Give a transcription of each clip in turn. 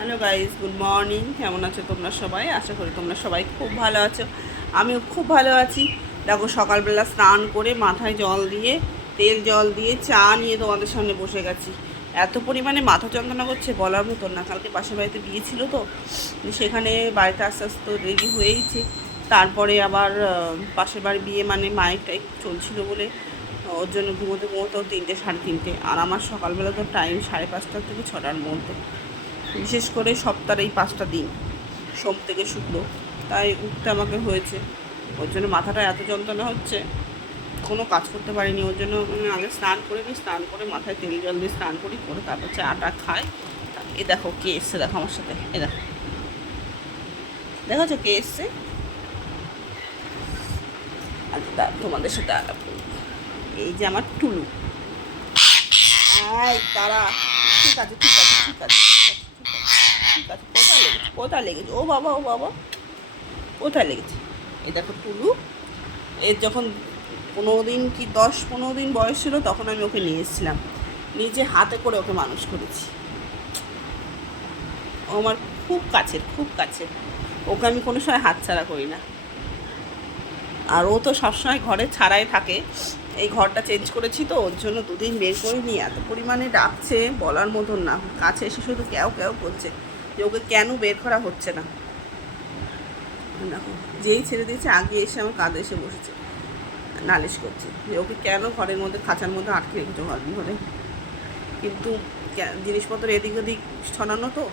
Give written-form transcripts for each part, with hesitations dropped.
Hello guys, good morning. কেমন আছো তোমরা সবাই? আশা করি তোমরা সবাই খুব ভালো আছো। আমিও খুব ভালো আছি। দেখো, সকালবেলা স্নান করে মাথায় জল দিয়ে, তেল জল দিয়ে চা নিয়ে তোমাদের সামনে বসে গেছি। এত পরিমাণে মাথা যন্ত্রণা করছে বলার মতন না। কালকে পাশের বাড়িতে বিয়ে ছিল তো, সেখানে বাড়িতে আস্তে আস্তে তো রেডি হয়েইছে। তারপরে আবার পাশের বাড়ি বিয়ে, মানে মাইকটা একটু চলছিল বলে ওর জন্য ঘুমোতে ঘুমোতেও 3টে, 3:30। আর আমার সকালবেলা তো টাইম 5:30 থেকে 6টার মধ্যে, বিশেষ করে সপ্তাহের এই 5টা দিন, সোম থেকে শুক্র, তাই উঠতে আমাকে হয়েছে। ওর জন্য মাথাটা এত যন্ত্রণা হচ্ছে, কোনো কাজ করতে পারিনি। ওর জন্য আগে স্নান করে নিই, স্নান করে মাথায় তেল জল দিয়ে স্নান করি, করে তারপর চাটা খাই। এ দেখো কে এসছে, দেখো আমার সাথে, এ দেখো, দেখো কে এসছে। আচ্ছা, তোমাদের সাথে আলাপ করি। এই যে আমার টুলু। তারা, ঠিক আছে ঠিক আছে ঠিক আছে ঠিক আছে ঠিক আছে। কোথায় লেগেছে, কোথায় লেগেছে? ও বাবা, ও বাবা, কোথায় লেগেছে? এই দেখো টুলু। এর যখন 15 দিন কি 10-15 দিন বয়স ছিল, তখন আমি ওকে নিয়ে এসেছিলাম, নিজে হাতে করে ওকে মানুষ করেছি। ও আমার খুব কাছের, খুব কাছের। ওকে আমি কোনো সময় হাতছাড়া করি না। আর ও তো সবসময় ঘরে ছাড়াই থাকে। এই ঘরটা চেঞ্জ করেছি তো, ওর জন্য 2 দিন বের করে নিয়ে এত পরিমাণে ডাকছে বলার মতন না। কাছে এসে শুধু ক্যাও ক্যাও করছে যে ওকে কেন বের করা হচ্ছে না। দেখো, যেই ছেড়ে দিয়েছে আগে এসে আমার কাঁধে এসে বসেছে, নালিশ করছে যে ওকে কেন ঘরের মধ্যে, খাঁচার মধ্যে আটকে রেখেছো ঘরে। কিন্তু জিনিসপত্র এদিক ওদিক ছড়ানো তো,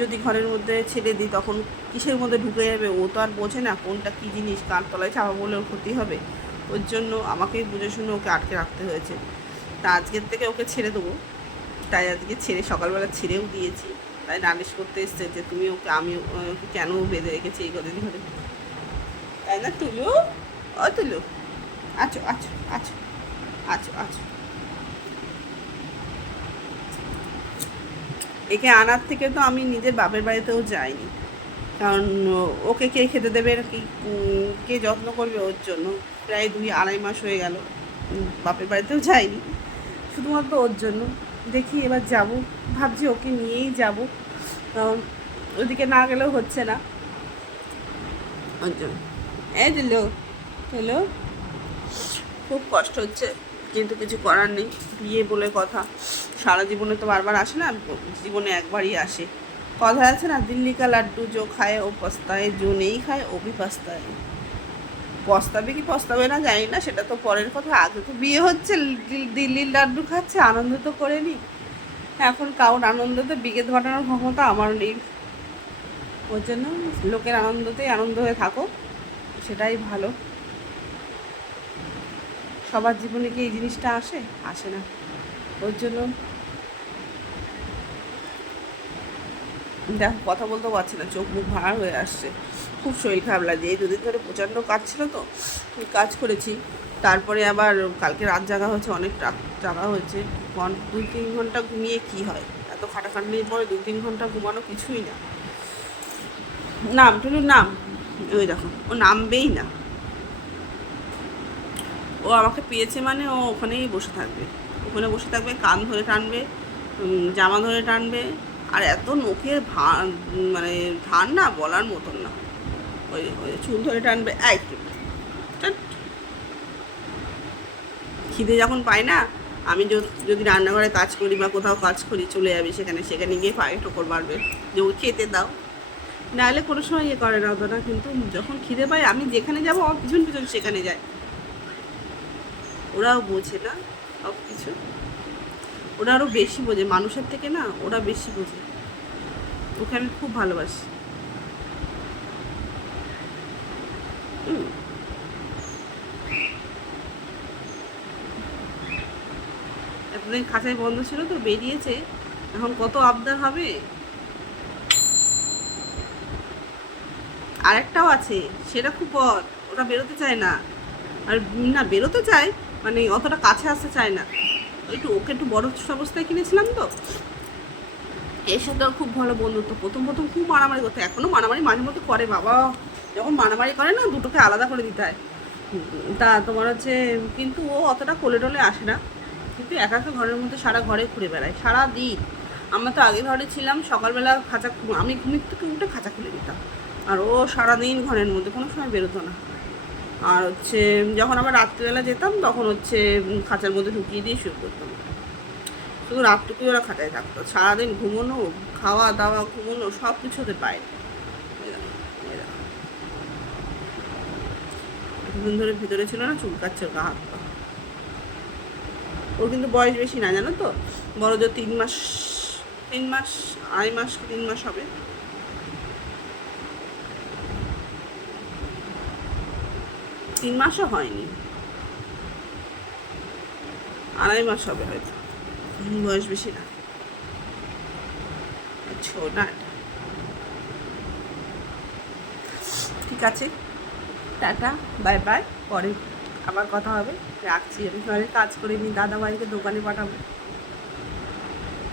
যদি ঘরের মধ্যে ছেড়ে দিই তখন কিসের মধ্যে ঢুকে যাবে, ও তো আর বোঝে না কোনটা কী জিনিস, কার তলায় চাপা বলে ওর ক্ষতি হবে। ওর জন্য আমাকেই বুঝে শুনে ওকে আটকে রাখতে হয়েছে। তা আজকের থেকে ওকে ছেড়ে দেবো। তাই আজকে ছেড়ে, সকালবেলা ছেড়েও দিয়েছি। তাই নালিশ করতে এসছে যে তুমি ওকে, আমি ওকে কেন বেঁধে রেখেছি এই কদিন ধরে, তাই না তুলু? ও তুলু, আছো আছো আছো আছো আছো। একে আনার থেকে তো আমি নিজের বাপের বাড়িতেও যাইনি, কারণ ওকে কে খেতে দেবে, কি কে যত্ন করবে? ওর জন্য প্রায় 2-2.5 মাস হয়ে গেল বাপের বাড়িতেও যাইনি, শুধুমাত্র ওর জন্য। দেখি এবার যাব, ভাবছি ওকে নিয়েই যাব, কারণ ওদিকে না গেলেও হচ্ছে না। ওর জন্য এই দিল, হলো, খুব কষ্ট হচ্ছে, কিন্তু কিছু করার নেই। বিয়ে বলে কথা, সারা জীবনে তো বারবার আসে না, জীবনে একবারই আসে। কথা আছে না, দিল্লি কা লাড্ডু জো খায় ও পস্তায়, জো নেই খায় ও ভি পস্তায়। পস্তাবে কি পস্তাবে না জানি না, সেটা তো পরের কথা। আগে তো বিয়ে হচ্ছে, দিল্লির লাড্ডু খাচ্ছে, আনন্দ তো করে নি। এখন কারোর আনন্দতে বিগেত ঘটানোর ক্ষমতা আমার নেই। ওর জন্য লোকের আনন্দতেই আনন্দ হয়ে থাকো, সেটাই ভালো। সবার জীবনে কি এই জিনিসটা আসে? আসে না। ওর জন্য দেখো, কথা বলতেও পারছি না, চোখ মুখ ভার হয়ে আসছে, খুব শরীর খারাপ লাগছে। এই 2 দিন ধরে প্রচণ্ড কাজ ছিল তো, কাজ করেছি। তারপরে আবার কালকে রাত জাগা হয়েছে, অনেক রাত জাগা হয়েছে। 2-3 ঘন্টা ঘুমিয়ে কি হয়? এত খাটাখাটনির পরে 2-3 ঘন্টা ঘুমানো কিছুই না। নাম টুলুর নাম, ওই দেখো ও নামবেই না। ও আমাকে পেয়েছে মানে ও ওখানেই বসে থাকবে, ওখানে বসে থাকবে, কান ধরে টানবে, জামা ধরে টানবে। আর এত নখের মানে ধার না, বলার মতন না। ওই ওই চুল ধরে টানবে। একটু খিদে যখন পাই না, আমি যদি রান্নাঘরে কাজ করি বা কোথাও কাজ করি, চলে যাবে সেখানে, সেখানে গিয়ে পায়ে ঠোকর মারবে যে ওকে খেতে দাও। নাহলে কোনো সময় ইয়ে করে না ওটা না, কিন্তু যখন খিদে পাই আমি যেখানে যাবো আমার পিছন পিছন সেখানে যায়। ওরাও বোঝে না সব কিছু, ওরা আরও বেশি বোঝে মানুষের থেকে না, ওরা বেশি বোঝে। ওকে আমি খুব ভালোবাসি। এতদিন খাঁচায় বন্ধ ছিল তো, বেরিয়েছে, এখন কত আবদার হবে। আরেকটাও আছে, সেটা খুব বদ, ওটা বেরোতে চায় না। আর না, বেরোতে চায় মানে অতটা কাছে আসতে চায় না। ওকে একটু বড় অবস্থায় কিনেছিলাম তো, এর সাথে ওর খুব ভালো বন্ধুত্ব। প্রথম প্রথম খুব মারামারি করতো, এখনও মারামারি মাঝে মধ্যে করে। বাবা, যখন মারামারি করে না, দুটোকে আলাদা করে দিতে হয়। তা তোমার হচ্ছে, কিন্তু ও অতটা কোলে টোলে আসে না, কিন্তু একা একা ঘরের মধ্যে সারা ঘরে ঘুরে বেড়ায় সারা দিন। আমরা তো আগে ঘরে ছিলাম, সকালবেলা আমি ঘুমিয়ে থেকে উঠে খাঁচা খুলে দিতাম, আর ও সারাদিন ঘরের মধ্যে কোনো সময় বেরোতো না। আর হচ্ছে যখন আবার রাত্রিবেলা যেতাম তখন হচ্ছে খাঁচার মধ্যে ঢুকিয়ে দিয়ে শুরু করতাম। শুধু রাতটুকুই ওরা খাঁচায় থাকতো, সারাদিন ঘুমোনো, খাওয়া দাওয়া, ঘুমোনো, সব কিছু ওদের বাইরে। এতদিন ধরে ভিতরে ছিল না, চুলকাচ্ছে ওর গা হাত পা। ওর কিন্তু বয়স বেশি না, জানো তো, বড় যে 3 মাস, 3 মাস, 2.5 মাস, 3 মাস হবে। তিন মাসও হয়নি, 2.5 মাস হবে হয়তো, বয়স বেশি না, ছোট। ঠিক আছে, টাটা, বাই বাই, পরে আবার কথা হবে। রাখছি, আমি ঘরে কাজ করে নিই, দাদা ভাইকে দোকানে পাঠাবো।